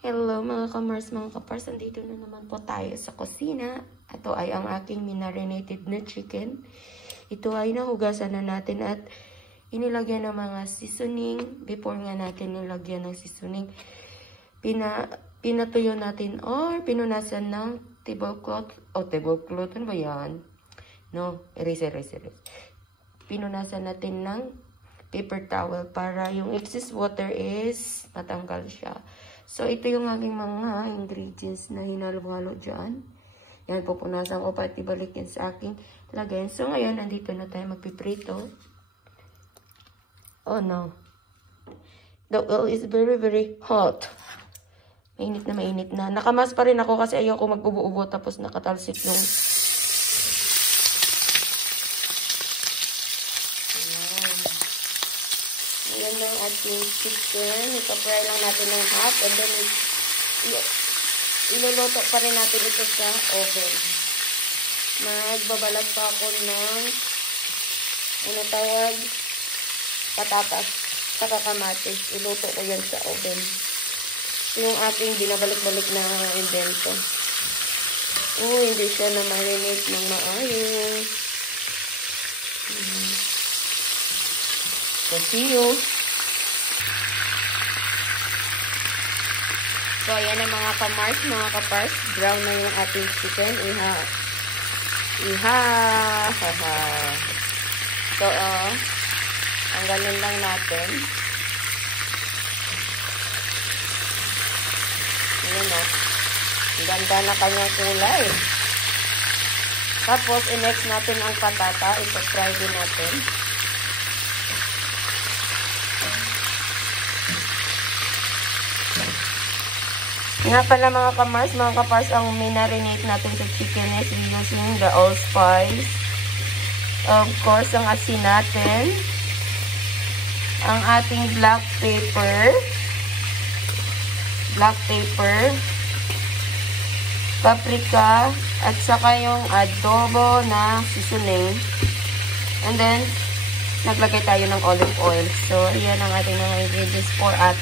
Hello mga kamars, mga kapars. Andito na naman po tayo sa kusina. Ito ay ang aking minarinated na chicken. Ito ay nahugasan na natin at inilagyan ng mga seasoning. Before nga natin nilagyan ng seasoning, pinatuyo natin or pinunasan ng tablecloth. Tablecloth. Ano ba yan? No, eraser. Pinunasan natin ng paper towel para yung excess water is matanggal siya. So, ito yung aking mga ingredients na hinalo-halo dyan. Yan, pupunasan ko pa at ibalik yan sa aking lagayan. So, ngayon, nandito na tayo magpiprito. Oh, no. The oil is very, very hot. Mainit na. Nakamas pa rin ako kasi ayoko mag-ubo-ubo tapos nakatalsik yung... Ayan na ang ating chicken. Ipapry lang natin ng half. And then, iluluto pa rin natin ito sa oven. Magbabalat pa ako ng tawag, patatas, saka kamatis. Iluto ko yan sa oven. Yung ating binabalik-balik na invento. Hindi siya na marinate ng maayos. Kasiyo. So, ayan na mga kamars, mga kapars. Brown na yung ating chicken. So, ang ganun lang natin. Ayan o. Ang ganda na kanyang kulay. Tapos, i-next natin ang patata. Ipag-fry din natin. Nga pala mga kamars, mga kapars, ang minarinate natin sa chicken is using the allspice. Of course, ang asin natin. Ang ating black pepper. Paprika. At saka yung adobo na seasoning. And then, naglagay tayo ng olive oil. So, yan ang ating mga ingredients for at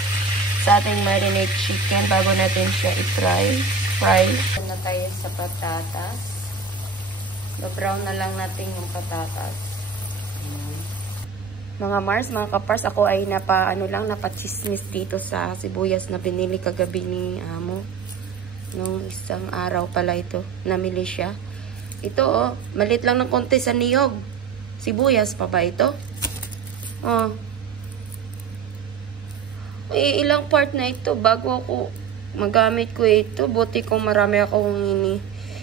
sa ating marinate chicken bago natin siya i-fry. Na tayo sa patatas. Brown na lang natin yung patatas. Mga Mars, mga kapars, ako ay napachismis dito sa sibuyas na binili kagabi ni Amo. Nung isang araw pala ito, namili siya. Ito maliit lang ng konti sa niyog. Sibuyas pa ba ito? Ilang part na ito bago ako magamit ko ito. Buti kung marami akong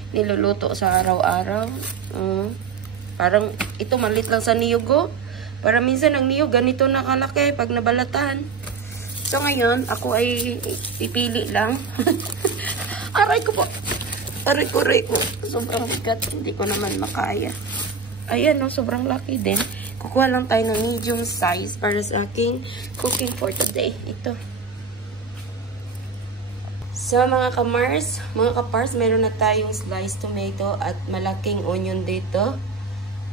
niluluto sa araw-araw. Parang ito maliit lang sa niyog ko. Para minsan ang niyog ganito nakalaki pag nabalatan. So ngayon ako ay pipili lang. Aray ko. Sobrang bigat. Hindi ko naman makaya. Ayan sobrang laki din. Kukuha lang tayo ng medium size para sa aking cooking for today. Ito. So, mga kamars, mga kapars, meron na tayong sliced tomato at malaking onion dito.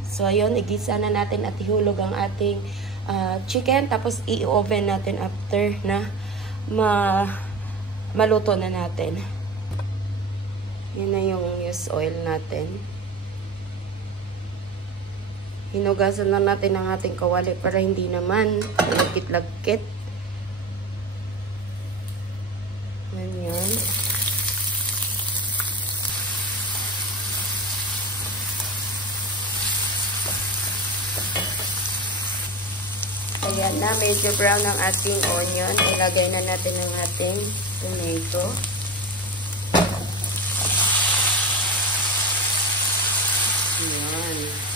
So, ayun, igisa na natin at ihulog ang ating chicken. Tapos, i-oven natin after na maluto na natin. Yan na yung use oil natin. Hinugasan lang natin ang ating kawali para hindi naman lagkit-lagkit. Ganyan. Ayan na, medyo brown ang ating onion. Ilagay na natin ang ating tomato. Ayan.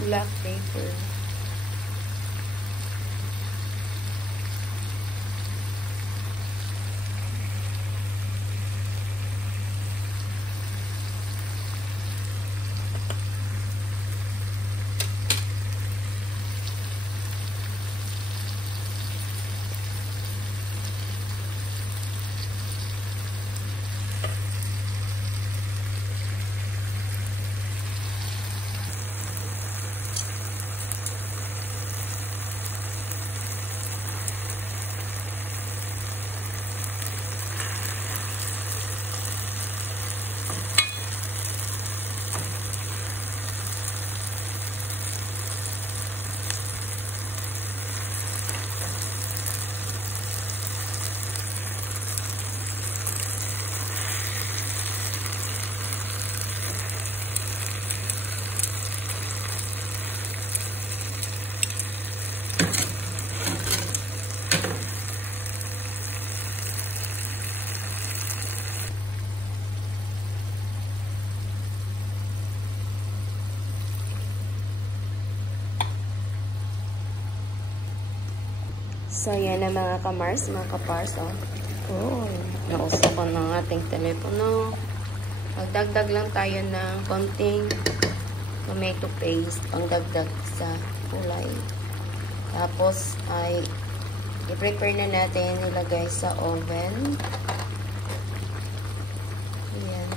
Black pepper. So, yan na mga kamars, mga kapars, oh. Oh, nausap ko ng ating telepono. Magdagdag lang tayo ng konting tomato paste, pangdagdag sa kulay. Tapos, ay i-prepare na natin ilagay sa oven. Ayan.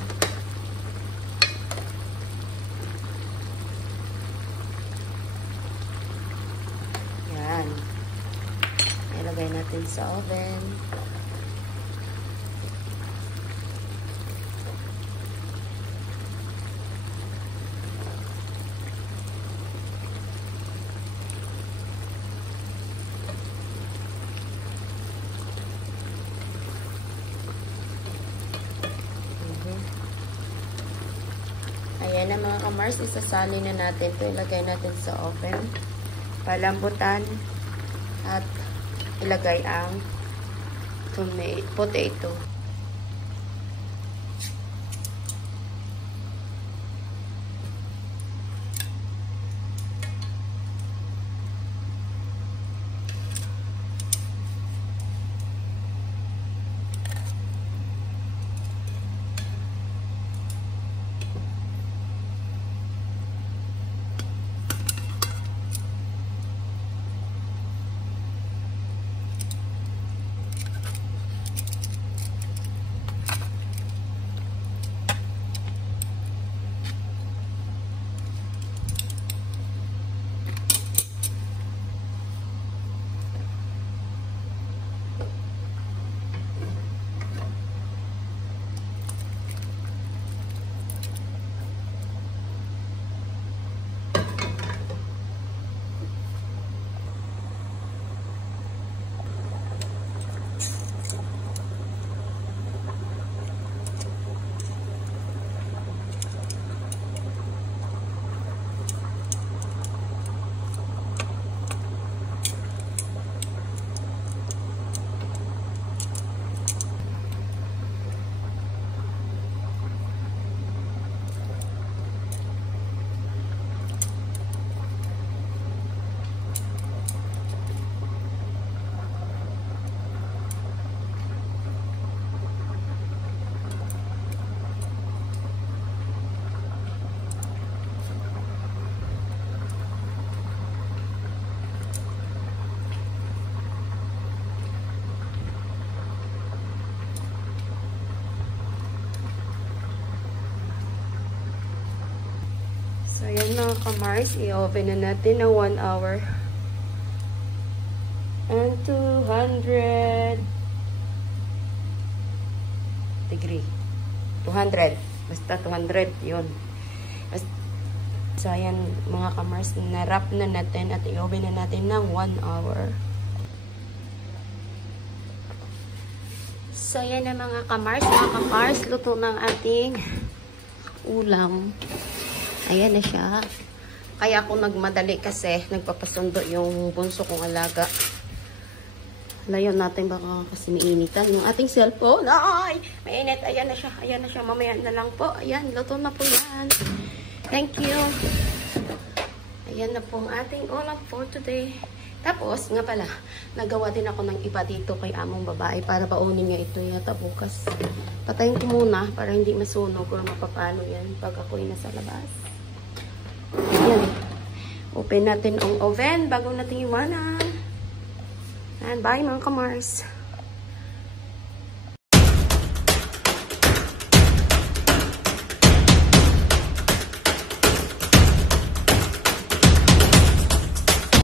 Ayan. Ilagay natin sa oven. Ayan na mga kamars, isasali na natin ito. Ilagay natin sa oven. Palambutan at ilagay ang potato. So, ayan mga kamars, i-oven na natin ng 1 hour. And 200 degree. 200. Basta 200, yun. So, ayan mga kamars, na-wrap na natin at i-oven na natin ng 1 hour. So, ayan na mga kamars, luto ng ating ulam. Ayan na siya. Kaya ako nagmadali kasi nagpapasundo yung bunso kong alaga. Layon natin baka kasi mainitan yung ating cellphone. Ay! Mainit. Ayan na siya. Ayan na siya. Mamaya na lang po. Ayan. Luto na po yan. Thank you. Ayan na po ang ating ulam for today. Tapos, nga pala, nagawa din ako ng iba dito kay among babae para baunin niya ito yata bukas. Patayin ko muna para hindi masunog o mapapano yan pag ako'y nasa labas. Ayan. Open natin ang oven bago natin iwanan. And bye mga kamars.